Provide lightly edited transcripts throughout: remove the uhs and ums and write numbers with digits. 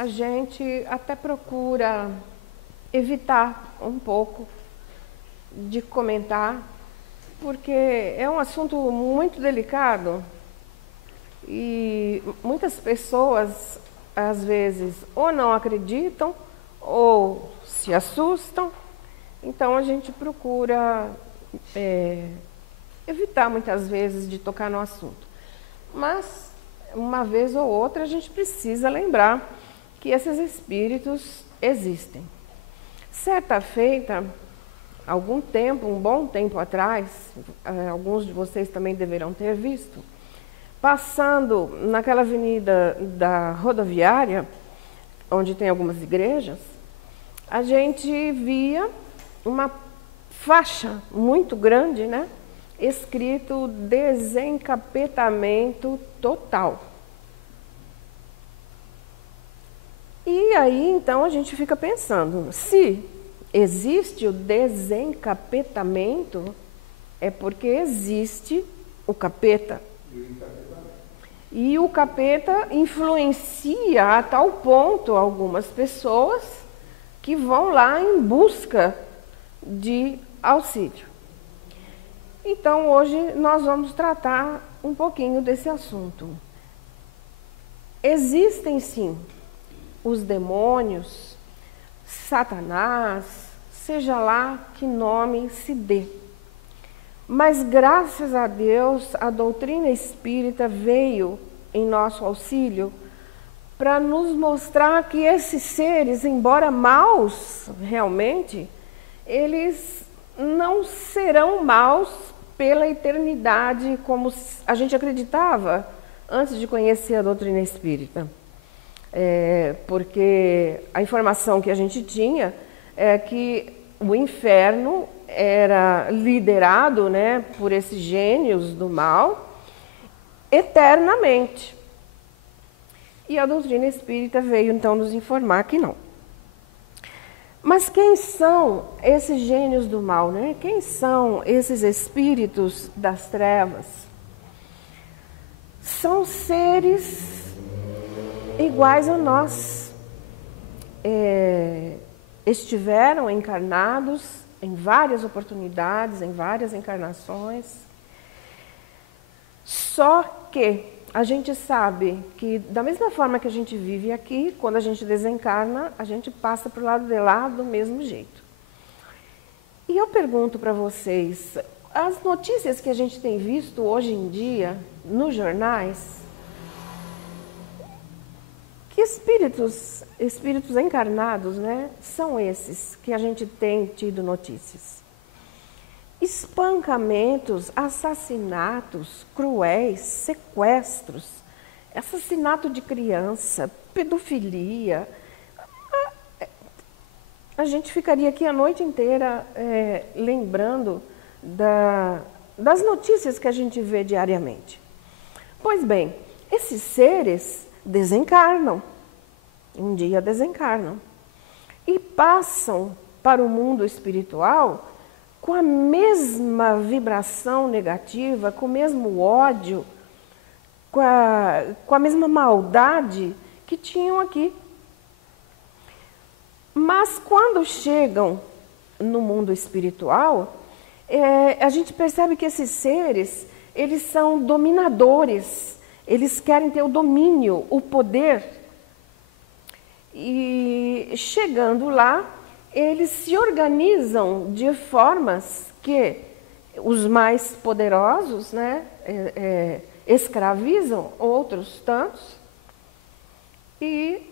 a gente até procura evitar um pouco de comentar, porque é um assunto muito delicado e muitas pessoas, às vezes, ou não acreditam ou se assustam. Então, a gente procura evitar, muitas vezes, de tocar no assunto. Mas, uma vez ou outra, a gente precisa lembrar que esses espíritos existem. Certa feita, algum tempo, um bom tempo atrás, alguns de vocês também deverão ter visto, passando naquela avenida da rodoviária, onde tem algumas igrejas, a gente via uma faixa muito grande, né, escrito desencapetamento total. E aí, então, a gente fica pensando, se existe o desencapetamento, é porque existe o capeta. E o capeta influencia a tal ponto algumas pessoas que vão lá em busca de auxílio. Então, hoje nós vamos tratar um pouquinho desse assunto. Existem, sim, os demônios, Satanás, seja lá que nome se dê. Mas, graças a Deus, a doutrina espírita veio em nosso auxílio para nos mostrar que esses seres, embora maus realmente, eles não serão maus pela eternidade como a gente acreditava antes de conhecer a doutrina espírita. Porque a informação que a gente tinha é que o inferno era liderado, né, por esses gênios do mal eternamente. E a doutrina espírita veio então nos informar que não. Mas quem são esses gênios do mal, né? Quem são esses espíritos das trevas? São seres iguais a nós. Estiveram encarnados em várias oportunidades, em várias encarnações. Só que a gente sabe que, da mesma forma que a gente vive aqui, quando a gente desencarna, a gente passa para o lado de lá do mesmo jeito. E eu pergunto para vocês, as notícias que a gente tem visto hoje em dia nos jornais, que espíritos encarnados, né, são esses que a gente tem tido notícias? Espancamentos, assassinatos cruéis, sequestros, assassinato de criança, pedofilia. A gente ficaria aqui a noite inteira lembrando das notícias que a gente vê diariamente. Pois bem, esses seres desencarnam, um dia desencarnam, e passam para o mundo espiritual com a mesma vibração negativa, com o mesmo ódio, com a mesma maldade que tinham aqui. Mas quando chegam no mundo espiritual, a gente percebe que esses seres, eles são dominadores, eles querem ter o domínio, o poder. E chegando lá, eles se organizam de formas que os mais poderosos, né, escravizam outros tantos e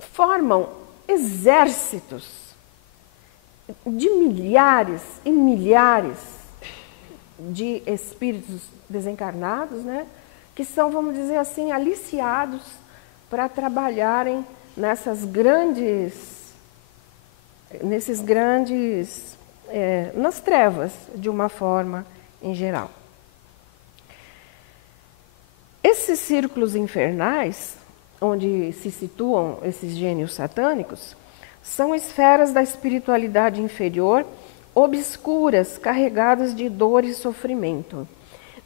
formam exércitos de milhares e milhares de espíritos desencarnados, né, que são, vamos dizer assim, aliciados para trabalharem nas trevas, de uma forma em geral. Esses círculos infernais, onde se situam esses gênios satânicos, são esferas da espiritualidade inferior, obscuras, carregadas de dor e sofrimento.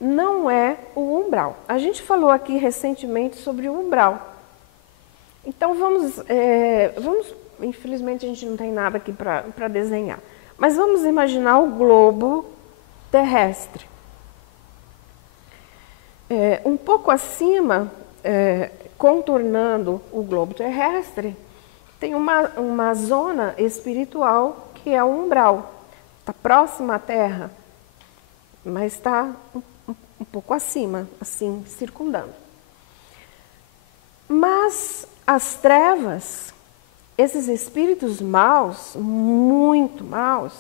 Não é o umbral. A gente falou aqui recentemente sobre o umbral. Então infelizmente a gente não tem nada aqui para desenhar, mas vamos imaginar o globo terrestre. Um pouco acima, contornando o globo terrestre, tem uma zona espiritual que é o umbral. Está próxima à Terra, mas está um pouco acima, assim, circundando. Mas as trevas, esses espíritos maus, muito maus,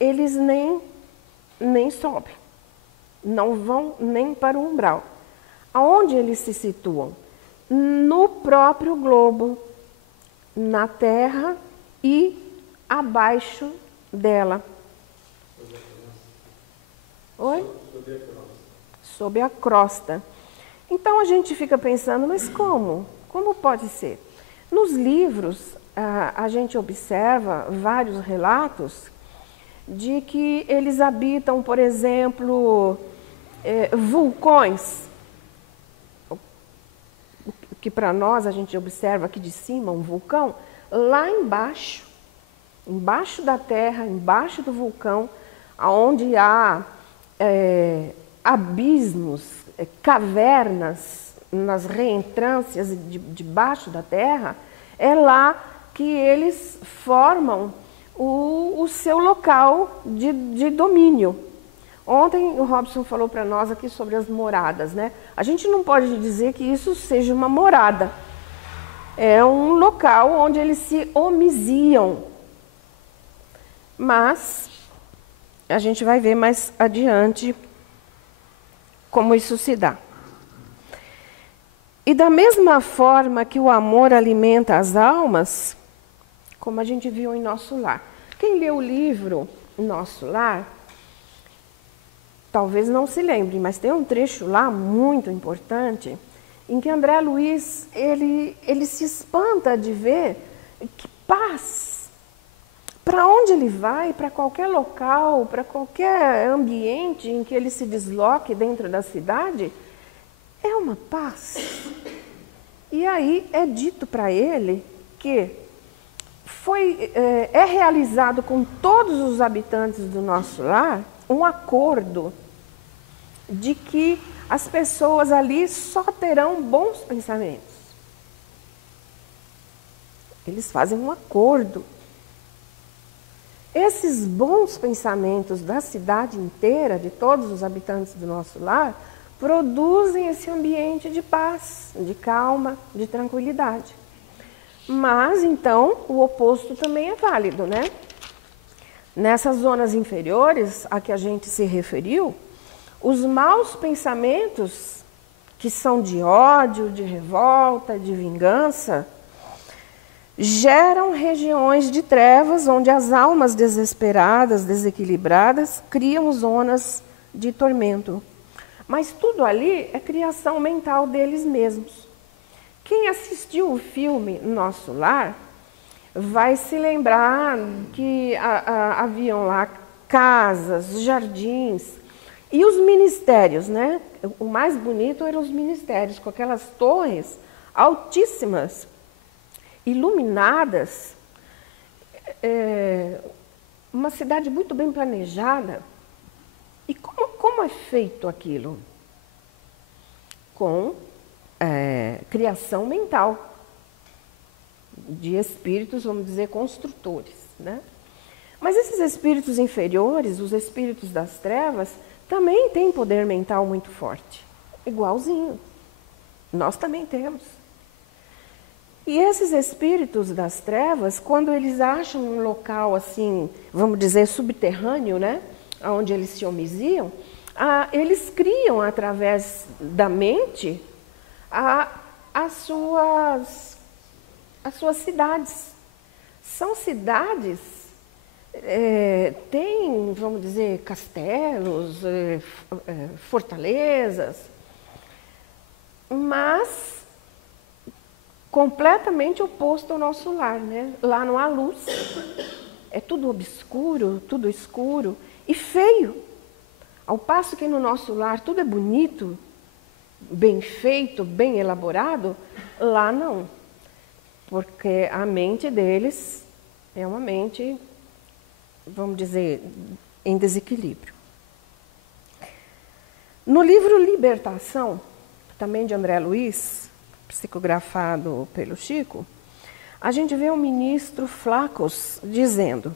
eles nem sobem, não vão nem para o umbral. Aonde eles se situam? No próprio globo, na Terra e abaixo dela. Oi? Sob a crosta. Então a gente fica pensando, mas como? Como pode ser? Nos livros, a gente observa vários relatos de que eles habitam, por exemplo, vulcões. Que para nós a gente observa aqui de cima um vulcão, lá embaixo da terra, embaixo do vulcão, onde há abismos, cavernas nas reentrâncias debaixo da terra, é lá que eles formam o seu local de domínio. Ontem o Robson falou para nós aqui sobre as moradas, né? A gente não pode dizer que isso seja uma morada. É um local onde eles se homiziam. Mas a gente vai ver mais adiante como isso se dá. E da mesma forma que o amor alimenta as almas, como a gente viu em Nosso Lar. Quem leu o livro Nosso Lar, talvez não se lembre, mas tem um trecho lá muito importante, em que André Luiz, ele se espanta de ver que paz, para onde ele vai, para qualquer local, para qualquer ambiente em que ele se desloque dentro da cidade, é uma paz. E aí é dito para ele que é realizado com todos os habitantes do Nosso Lar um acordo de que as pessoas ali só terão bons pensamentos. Eles fazem um acordo. Esses bons pensamentos da cidade inteira, de todos os habitantes do Nosso Lar, produzem esse ambiente de paz, de calma, de tranquilidade. Mas, então, o oposto também é válido, né? Nessas zonas inferiores a que a gente se referiu, os maus pensamentos, que são de ódio, de revolta, de vingança, geram regiões de trevas onde as almas desesperadas, desequilibradas, criam zonas de tormento. Mas tudo ali é criação mental deles mesmos. Quem assistiu o filme Nosso Lar vai se lembrar que haviam lá casas, jardins e os ministérios, né? O mais bonito eram os ministérios, com aquelas torres altíssimas, iluminadas, uma cidade muito bem planejada. E como é feito aquilo? Com criação mental de espíritos, vamos dizer, construtores, né? Mas esses espíritos inferiores, os espíritos das trevas, também têm poder mental muito forte, igualzinho. Nós também temos. E esses espíritos das trevas, quando eles acham um local assim, vamos dizer, subterrâneo, né, onde eles se homiziam, eles criam através da mente as suas cidades. São cidades, têm, vamos dizer, castelos, fortalezas, mas completamente oposto ao Nosso Lar, né? Lá não há luz, é tudo obscuro, tudo escuro e feio. Ao passo que no Nosso Lar tudo é bonito, bem feito, bem elaborado, Lá não, porque a mente deles é uma mente, vamos dizer, em desequilíbrio. No livro Libertação, também de André Luiz, psicografado pelo Chico, a gente vê o ministro Flacos dizendo: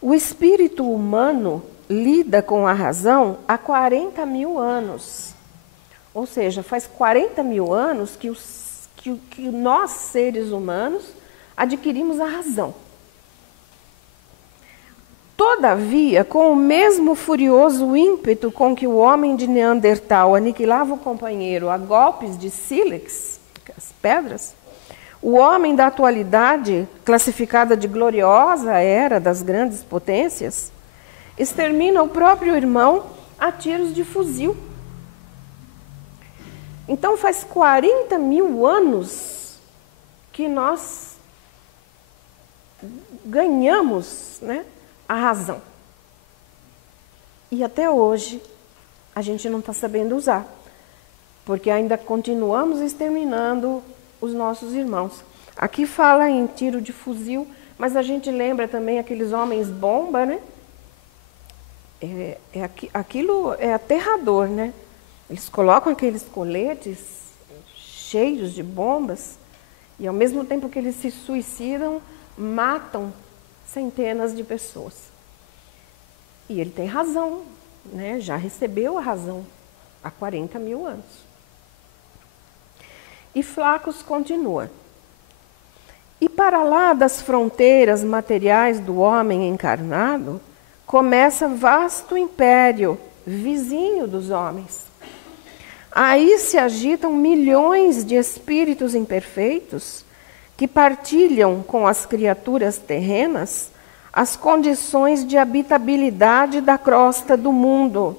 o espírito humano lida com a razão há 40 mil anos. Ou seja, faz 40 mil anos que nós, seres humanos, adquirimos a razão. Todavia, com o mesmo furioso ímpeto com que o homem de Neandertal aniquilava o companheiro a golpes de sílex, as pedras, o homem da atualidade, classificada de gloriosa era das grandes potências, extermina o próprio irmão a tiros de fuzil. Então, faz 40 mil anos que nós ganhamos, né, a razão. E até hoje a gente não está sabendo usar, porque ainda continuamos exterminando os nossos irmãos. Aqui fala em tiro de fuzil, mas a gente lembra também aqueles homens bomba, né? Aquilo é aterrador, né? Eles colocam aqueles coletes cheios de bombas e, ao mesmo tempo que eles se suicidam, matam centenas de pessoas. E ele tem razão, né? Já recebeu a razão há 40 mil anos. E Flacos continua: e para lá das fronteiras materiais do homem encarnado, começa vasto império, vizinho dos homens. Aí se agitam milhões de espíritos imperfeitos que partilham com as criaturas terrenas as condições de habitabilidade da crosta do mundo.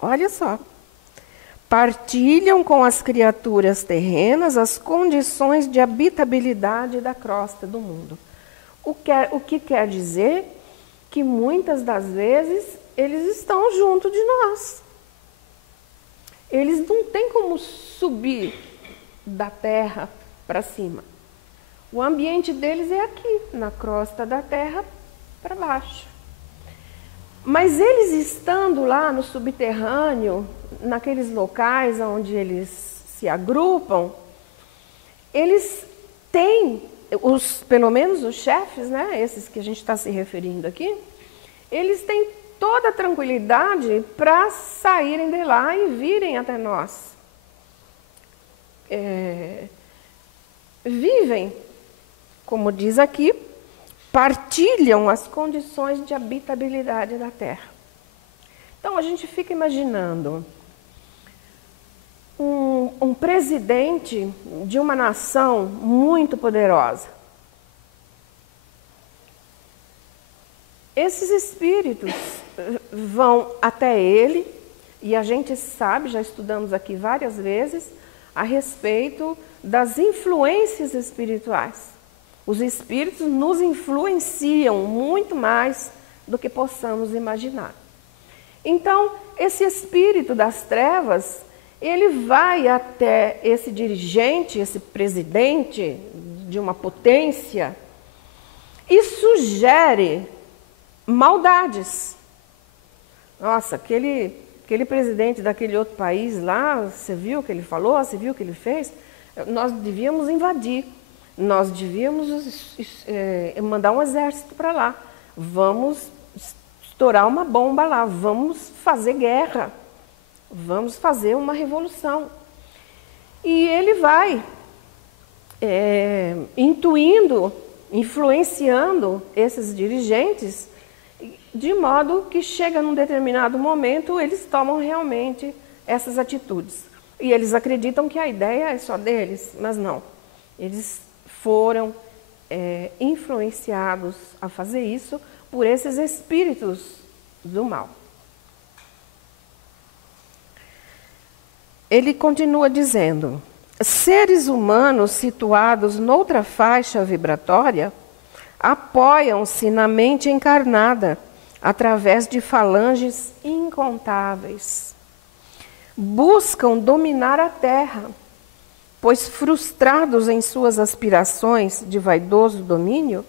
Olha só. Partilham com as criaturas terrenas as condições de habitabilidade da crosta do mundo. O que quer dizer que muitas das vezes eles estão junto de nós. Eles não têm como subir da terra para cima. O ambiente deles é aqui, na crosta da terra para baixo. Mas eles estando lá no subterrâneo, naqueles locais onde eles se agrupam, eles têm, pelo menos os chefes, né, esses que a gente está se referindo aqui, eles têm toda a tranquilidade para saírem de lá e virem até nós. Vivem, como diz aqui, partilham as condições de habitabilidade da Terra. Então, a gente fica imaginando um presidente de uma nação muito poderosa. Esses espíritos vão até ele, e a gente sabe, já estudamos aqui várias vezes, a respeito das influências espirituais. Os espíritos nos influenciam muito mais do que possamos imaginar. Então, esse espírito das trevas, ele vai até esse dirigente, esse presidente de uma potência e sugere maldades. Nossa, aquele presidente daquele outro país lá, você viu o que ele falou? Você viu o que ele fez? Nós devíamos invadir. Nós devíamos mandar um exército para lá. Vamos estourar uma bomba lá. Vamos fazer guerra. Vamos fazer uma revolução. E ele vai intuindo, influenciando esses dirigentes, de modo que chega num determinado momento, eles tomam realmente essas atitudes. E eles acreditam que a ideia é só deles, mas não. Eles foram influenciados a fazer isso por esses espíritos do mal. Ele continua dizendo: seres humanos situados noutra faixa vibratória apoiam-se na mente encarnada através de falanges incontáveis. buscam dominar a terra, pois frustrados em suas aspirações de vaidoso domínio,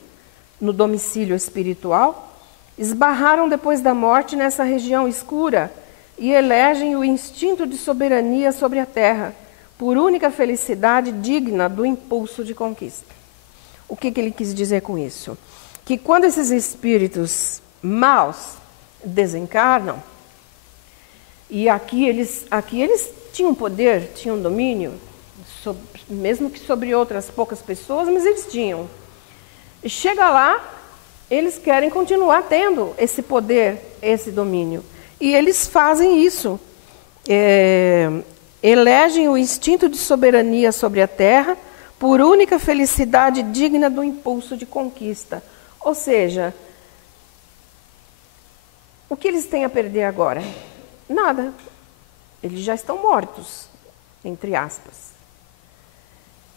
no domicílio espiritual, esbarraram depois da morte nessa região escura e elegem o instinto de soberania sobre a terra, por única felicidade digna do impulso de conquista. O que ele quis dizer com isso? Que quando esses espíritos maus desencarnam, e aqui eles tinham poder, tinham domínio, mesmo que sobre outras poucas pessoas, mas eles tinham. E chega lá, eles querem continuar tendo esse poder, esse domínio. E eles fazem isso. Elegem o instinto de soberania sobre a terra por única felicidade digna do impulso de conquista. Ou seja, o que eles têm a perder agora? Nada. Eles já estão mortos, entre aspas.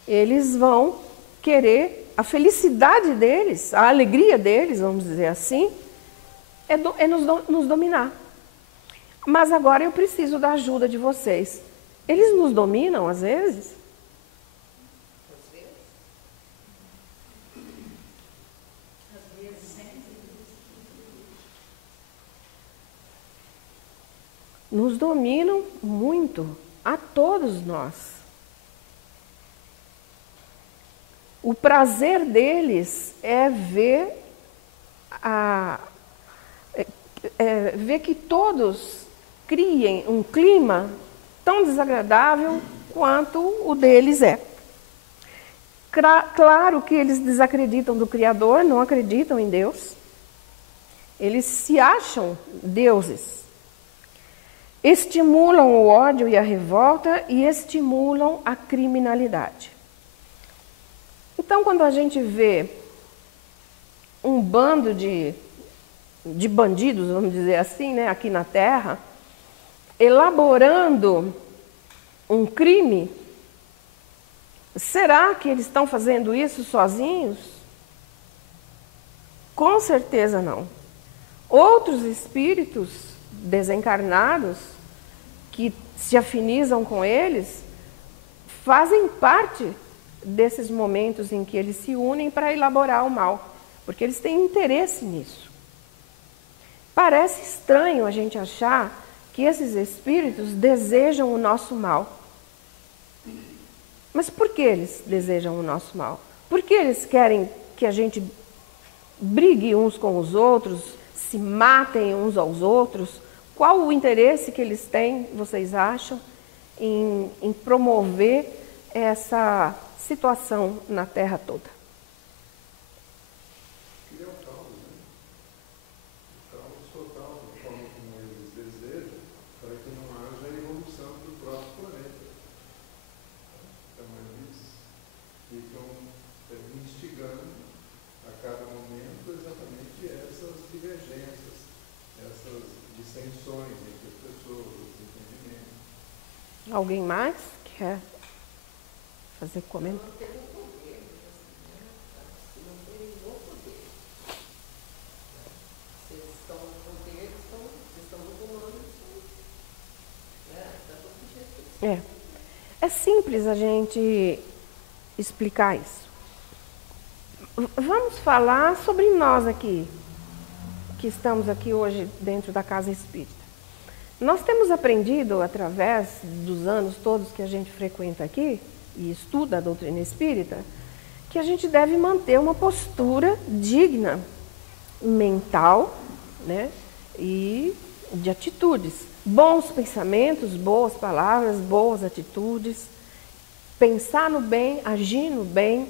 Eles vão querer, a felicidade deles, a alegria deles, vamos dizer assim, é nos dominar. Mas agora eu preciso da ajuda de vocês. Eles nos dominam, às vezes? Nos dominam muito, a todos nós. O prazer deles é ver ver que todos criem um clima tão desagradável quanto o deles é. Claro que eles desacreditam do Criador, não acreditam em Deus. Eles se acham deuses. Estimulam o ódio e a revolta e estimulam a criminalidade. Então, quando a gente vê um bando de bandidos, vamos dizer assim, né, aqui na Terra, elaborando um crime, será que eles estão fazendo isso sozinhos? Com certeza não. Outros espíritos desencarnados que se afinizam com eles fazem parte desses momentos em que eles se unem para elaborar o mal, porque eles têm interesse nisso. Parece estranho a gente achar que esses espíritos desejam o nosso mal. Mas por que eles desejam o nosso mal? Por que eles querem que a gente brigue uns com os outros, se matem uns aos outros? Qual o interesse que eles têm, vocês acham, em promover essa situação na Terra toda? Criar o caos, né? O caos total, da forma como eles desejam, para que não haja evolução do próprio planeta. Então, eles ficam instigando a cada momento exatamente essas divergências, essas dissensões entre as pessoas, os entendimentos. Alguém mais quer fazer comentário? Não tem o poder, né? Se não tem o poder. Vocês estão no poder, vocês estão no comando, tá todo jeito. É simples a gente explicar isso. Vamos falar sobre nós aqui, que estamos aqui hoje dentro da Casa Espírita. Nós temos aprendido, através dos anos todos que a gente frequenta aqui, e estuda a doutrina espírita, que a gente deve manter uma postura digna, mental, né, e de atitudes. Bons pensamentos, boas palavras, boas atitudes, pensar no bem, agir no bem,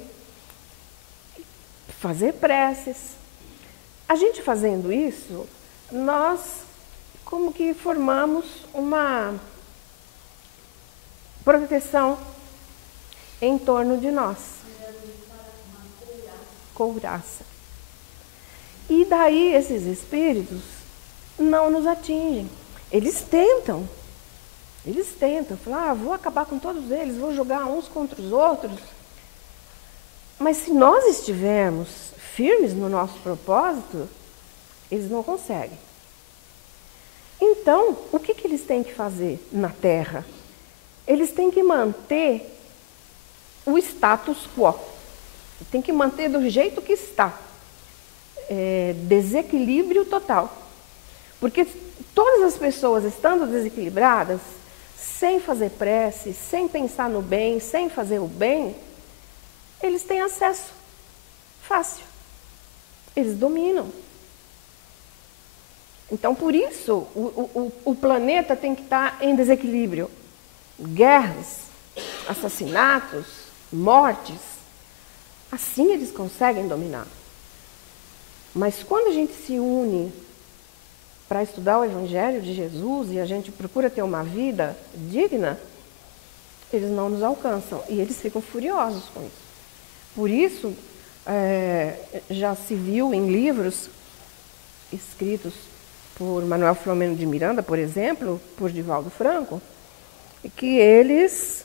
fazer preces. A gente fazendo isso, nós como que formamos uma proteção em torno de nós. Couraça. E daí esses espíritos não nos atingem. Eles tentam. Falar, vou acabar com todos eles, vou jogar uns contra os outros. Mas se nós estivermos firmes no nosso propósito, eles não conseguem. Então, o que eles têm que fazer na Terra? Eles têm que manter o status quo. Tem que manter do jeito que está. Desequilíbrio total. Porque todas as pessoas estando desequilibradas, sem fazer prece, sem pensar no bem, sem fazer o bem, eles têm acesso fácil. Eles dominam. Então, por isso, o planeta tem que estar em desequilíbrio. Guerras, assassinatos, mortes. Assim eles conseguem dominar. Mas quando a gente se une para estudar o Evangelho de Jesus e a gente procura ter uma vida digna, eles não nos alcançam e eles ficam furiosos com isso. Por isso, já se viu em livros escritos por Manuel Filomeno de Miranda, por exemplo, por Divaldo Franco, que eles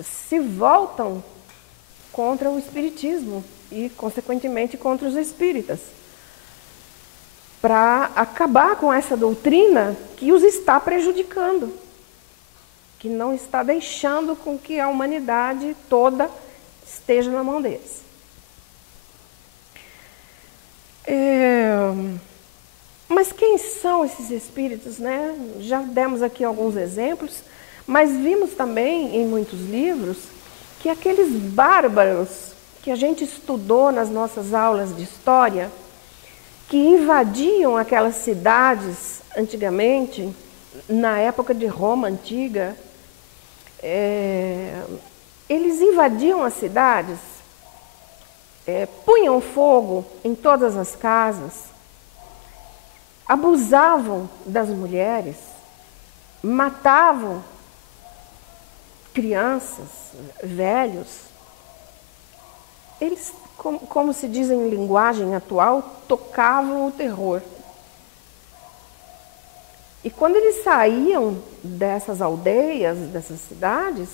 se voltam contra o espiritismo e, consequentemente, contra os espíritas, para acabar com essa doutrina que os está prejudicando, que não está deixando com que a humanidade toda esteja na mão deles. Mas quem são esses espíritos, né? Já demos aqui alguns exemplos, mas vimos também em muitos livros que aqueles bárbaros que a gente estudou nas nossas aulas de história, que invadiam aquelas cidades antigamente, na época de Roma antiga, eles invadiam as cidades, punham fogo em todas as casas, abusavam das mulheres, matavam crianças, velhos. Eles, como se diz em linguagem atual, tocavam o terror. E quando eles saíam dessas aldeias, dessas cidades,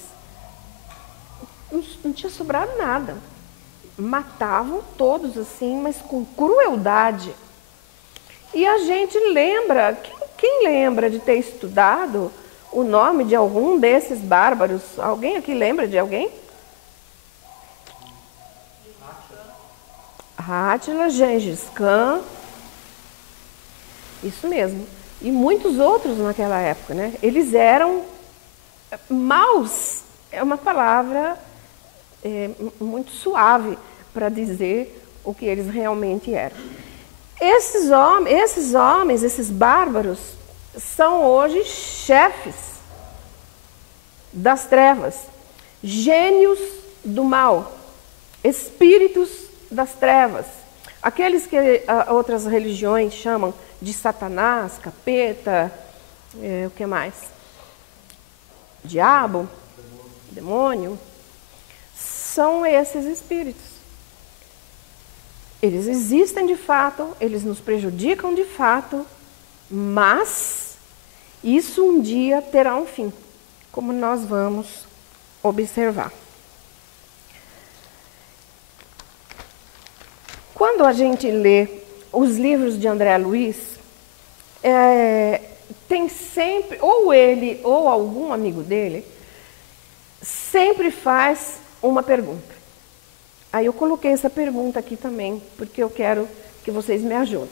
não tinha sobrado nada. Matavam todos assim, mas com crueldade. E a gente lembra, quem lembra de ter estudado o nome de algum desses bárbaros? Alguém aqui lembra de alguém? Átila, Gengis Khan, isso mesmo. E muitos outros naquela época, né? Eles eram maus, é uma palavra muito suave para dizer o que eles realmente eram. Esses homens, esses bárbaros, são hoje chefes das trevas, gênios do mal, espíritos das trevas, aqueles que outras religiões chamam de Satanás, capeta, o que mais? Diabo, demônio, são esses espíritos. Eles existem de fato, eles nos prejudicam de fato, mas isso um dia terá um fim, como nós vamos observar. Quando a gente lê os livros de André Luiz, tem sempre, ou ele ou algum amigo dele, sempre faz uma pergunta. Aí eu coloquei essa pergunta aqui também, porque eu quero que vocês me ajudem.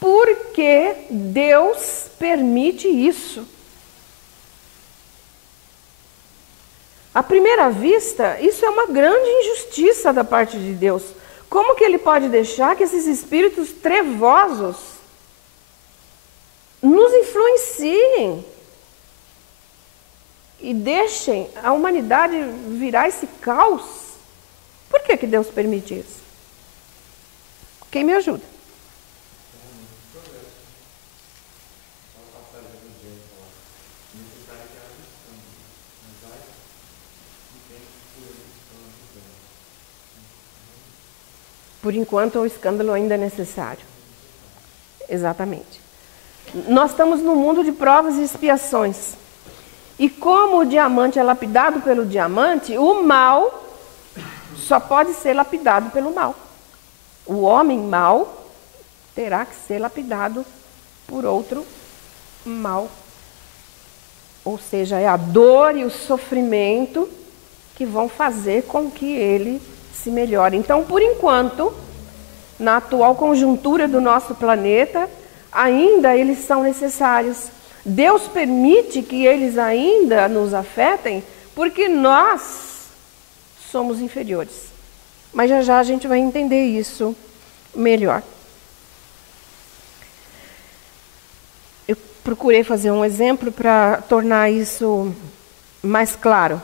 Por que Deus permite isso? À primeira vista, isso é uma grande injustiça da parte de Deus. Como que Ele pode deixar que esses espíritos trevosos nos influenciem e deixem a humanidade virar esse caos? Por que Deus permite isso? Quem me ajuda? Por enquanto, o escândalo ainda é necessário. Exatamente. Nós estamos num mundo de provas e expiações. E como o diamante é lapidado pelo diamante, o mal só pode ser lapidado pelo mal. O homem mau terá que ser lapidado por outro mal. Ou seja, é a dor e o sofrimento que vão fazer com que ele se melhore. Então, por enquanto, na atual conjuntura do nosso planeta, ainda eles são necessários. Deus permite que eles ainda nos afetem, porque nós somos inferiores. Mas já já a gente vai entender isso melhor. Eu procurei fazer um exemplo para tornar isso mais claro.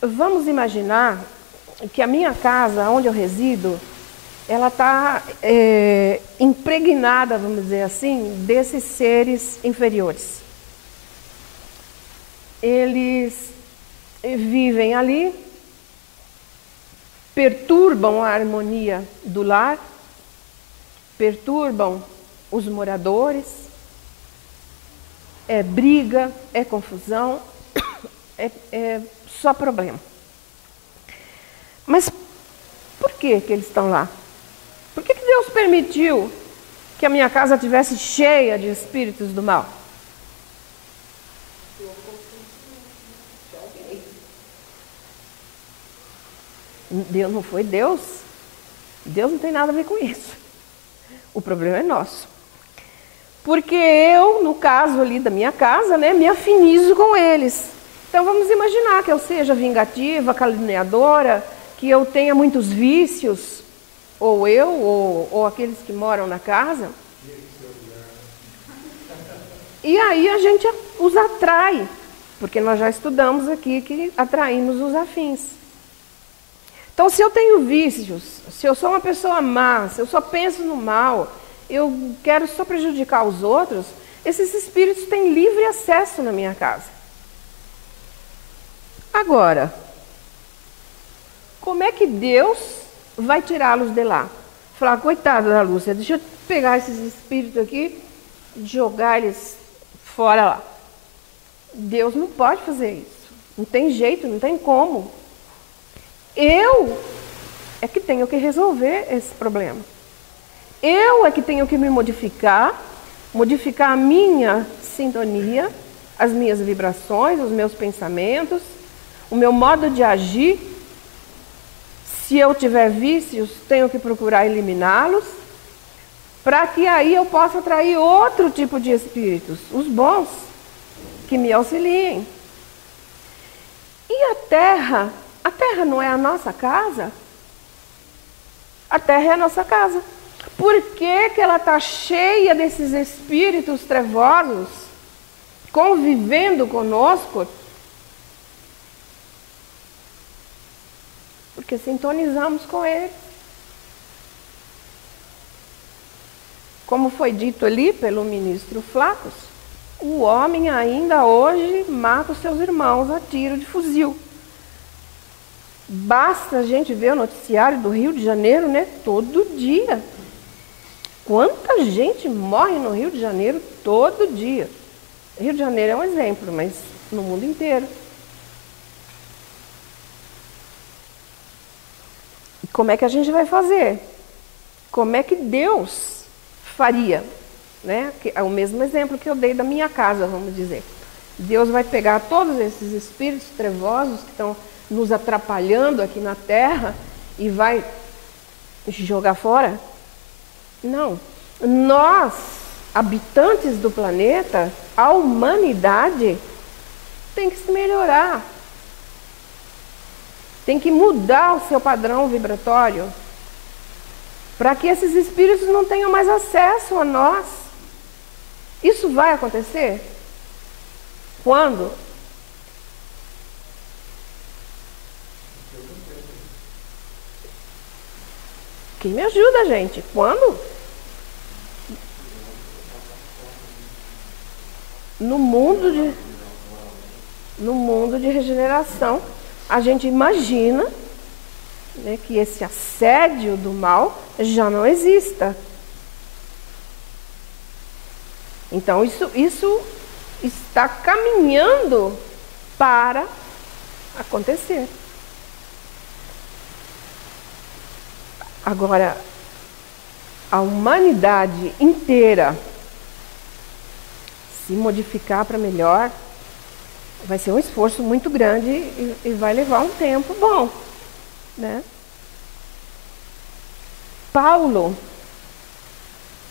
Vamos imaginar que a minha casa, onde eu resido, ela está impregnada, vamos dizer assim, desses seres inferiores. Eles vivem ali, perturbam a harmonia do lar, perturbam os moradores, é briga, é confusão, é só problema. Mas por que eles estão lá? Por que Deus permitiu que a minha casa estivesse cheia de espíritos do mal? Deus não foi Deus. Deus não tem nada a ver com isso. O problema é nosso. Porque eu, no caso ali da minha casa, né, me afinizo com eles. Então vamos imaginar que eu seja vingativa, caluniadora, que eu tenha muitos vícios, ou eu, ou aqueles que moram na casa. E aí a gente os atrai, porque nós já estudamos aqui que atraímos os afins. Então, se eu tenho vícios, se eu sou uma pessoa má, se eu só penso no mal, eu quero só prejudicar os outros, esses espíritos têm livre acesso na minha casa. Agora, como é que Deus vai tirá-los de lá? Falar, coitada da Lúcia, deixa eu pegar esses espíritos aqui e jogar eles fora lá. Deus não pode fazer isso. Não tem jeito, não tem como. Eu é que tenho que resolver esse problema. Eu é que tenho que me modificar a minha sintonia, as minhas vibrações, os meus pensamentos, o meu modo de agir. Se eu tiver vícios, tenho que procurar eliminá-los, para que aí eu possa atrair outro tipo de espíritos, os bons, que me auxiliem. E a Terra não é a nossa casa? A Terra é a nossa casa. Por que ela está cheia desses espíritos trevosos, convivendo conosco? Porque sintonizamos com eles. Como foi dito ali pelo ministro Flacos, o homem ainda hoje mata os seus irmãos a tiro de fuzil. Basta a gente ver o noticiário do Rio de Janeiro, né? Todo dia. Quanta gente morre no Rio de Janeiro todo dia. Rio de Janeiro é um exemplo, mas no mundo inteiro. E como é que a gente vai fazer? Como é que Deus faria? Né? É o mesmo exemplo que eu dei da minha casa, vamos dizer. Deus vai pegar todos esses espíritos trevosos que estão nos atrapalhando aqui na Terra e vai jogar fora? Não. Nós, habitantes do planeta, a humanidade, tem que se melhorar. Tem que mudar o seu padrão vibratório para que esses espíritos não tenham mais acesso a nós. Isso vai acontecer? Quando? Quem me ajuda, gente? Quando? No mundo de regeneração, a gente imagina, né, que esse assédio do mal já não exista. Então, isso está caminhando para acontecer. Agora, a humanidade inteira se modificar para melhor, vai ser um esforço muito grande e vai levar um tempo bom, né? Paulo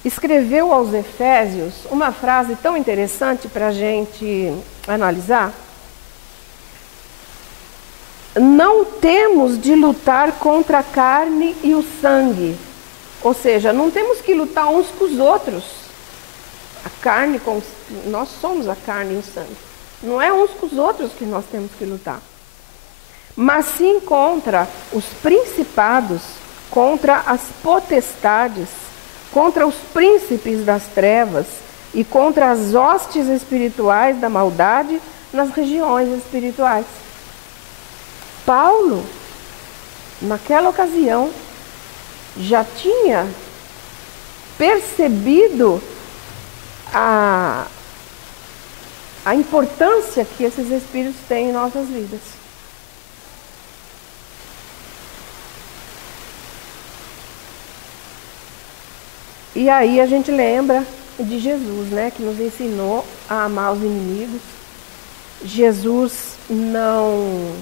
escreveu aos Efésios uma frase tão interessante para a gente analisar. Não temos de lutar contra a carne e o sangue. Ou seja, não temos que lutar uns com os outros. A carne, nós somos a carne e o sangue. Não é uns com os outros que nós temos que lutar. Mas sim contra os principados, contra as potestades, contra os príncipes das trevas e contra as hostes espirituais da maldade nas regiões espirituais. Paulo, naquela ocasião, já tinha percebido a importância que esses espíritos têm em nossas vidas. E aí a gente lembra de Jesus, né, que nos ensinou a amar os inimigos. Jesus não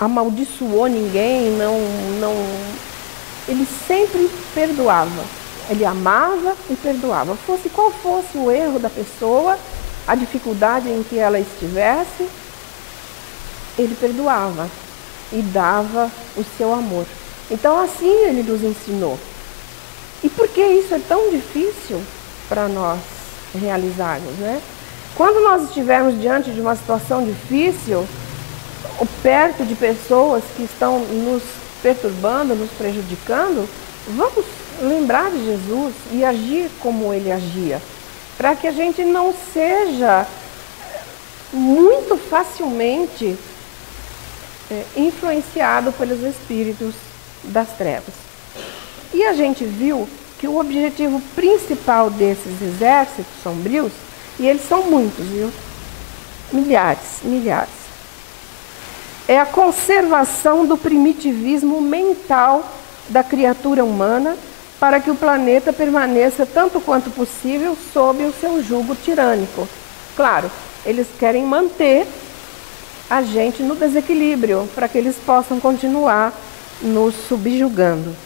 amaldiçoou ninguém, ele sempre perdoava. Ele amava e perdoava. Fosse qual fosse o erro da pessoa, a dificuldade em que ela estivesse, ele perdoava e dava o seu amor. Então assim ele nos ensinou. E por que isso é tão difícil para nós realizarmos, né? Quando nós estivermos diante de uma situação difícil, ou perto de pessoas que estão nos perturbando, nos prejudicando, vamos lembrar de Jesus e agir como ele agia, para que a gente não seja muito facilmente influenciado pelos espíritos das trevas. E a gente viu que o objetivo principal desses exércitos sombrios, e eles são muitos, viu? Milhares. É a conservação do primitivismo mental da criatura humana para que o planeta permaneça tanto quanto possível sob o seu jugo tirânico. Claro, eles querem manter a gente no desequilíbrio para que eles possam continuar nos subjugando.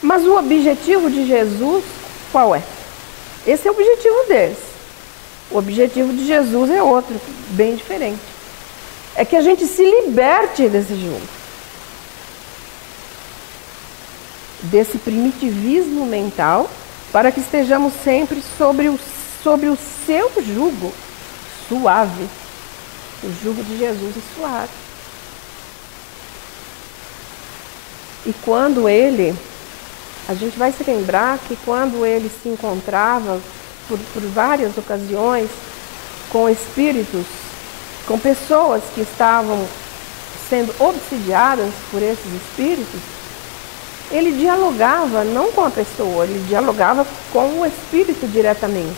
Mas o objetivo de Jesus, qual é? Esse é o objetivo deles. O objetivo de Jesus é outro, bem diferente. É que a gente se liberte desse jugo, desse primitivismo mental, para que estejamos sempre sobre o seu jugo suave. O jugo de Jesus é suave. E quando a gente vai se lembrar que quando ele se encontrava por várias ocasiões com espíritos, com pessoas que estavam sendo obsidiadas por esses espíritos, ele dialogava não com a pessoa, ele dialogava com o espírito diretamente.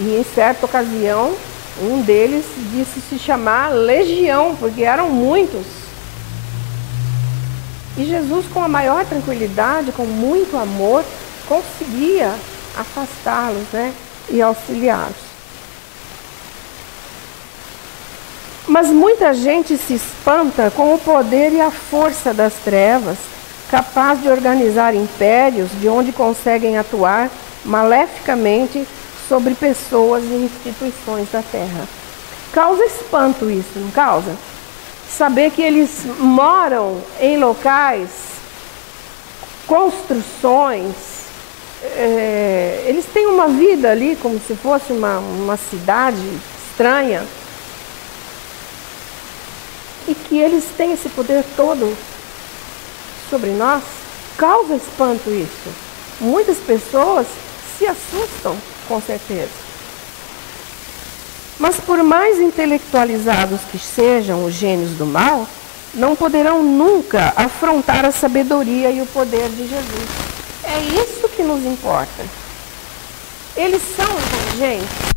E em certa ocasião, um deles disse se chamar Legião, porque eram muitos. E Jesus, com a maior tranquilidade, com muito amor, conseguia afastá-los, né, e auxiliá-los. Mas muita gente se espanta com o poder e a força das trevas, capaz de organizar impérios de onde conseguem atuar maleficamente sobre pessoas e instituições da Terra. Causa espanto isso, não causa? Saber que eles moram em locais, construções, eles têm uma vida ali como se fosse uma cidade estranha, e que eles têm esse poder todo sobre nós. Causa espanto isso. Muitas pessoas se assustam, com certeza. Mas por mais intelectualizados que sejam os gênios do mal, não poderão nunca afrontar a sabedoria e o poder de Jesus. É isso que nos importa. Eles são inteligentes.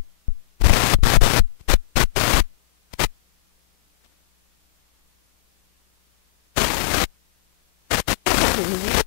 Deus.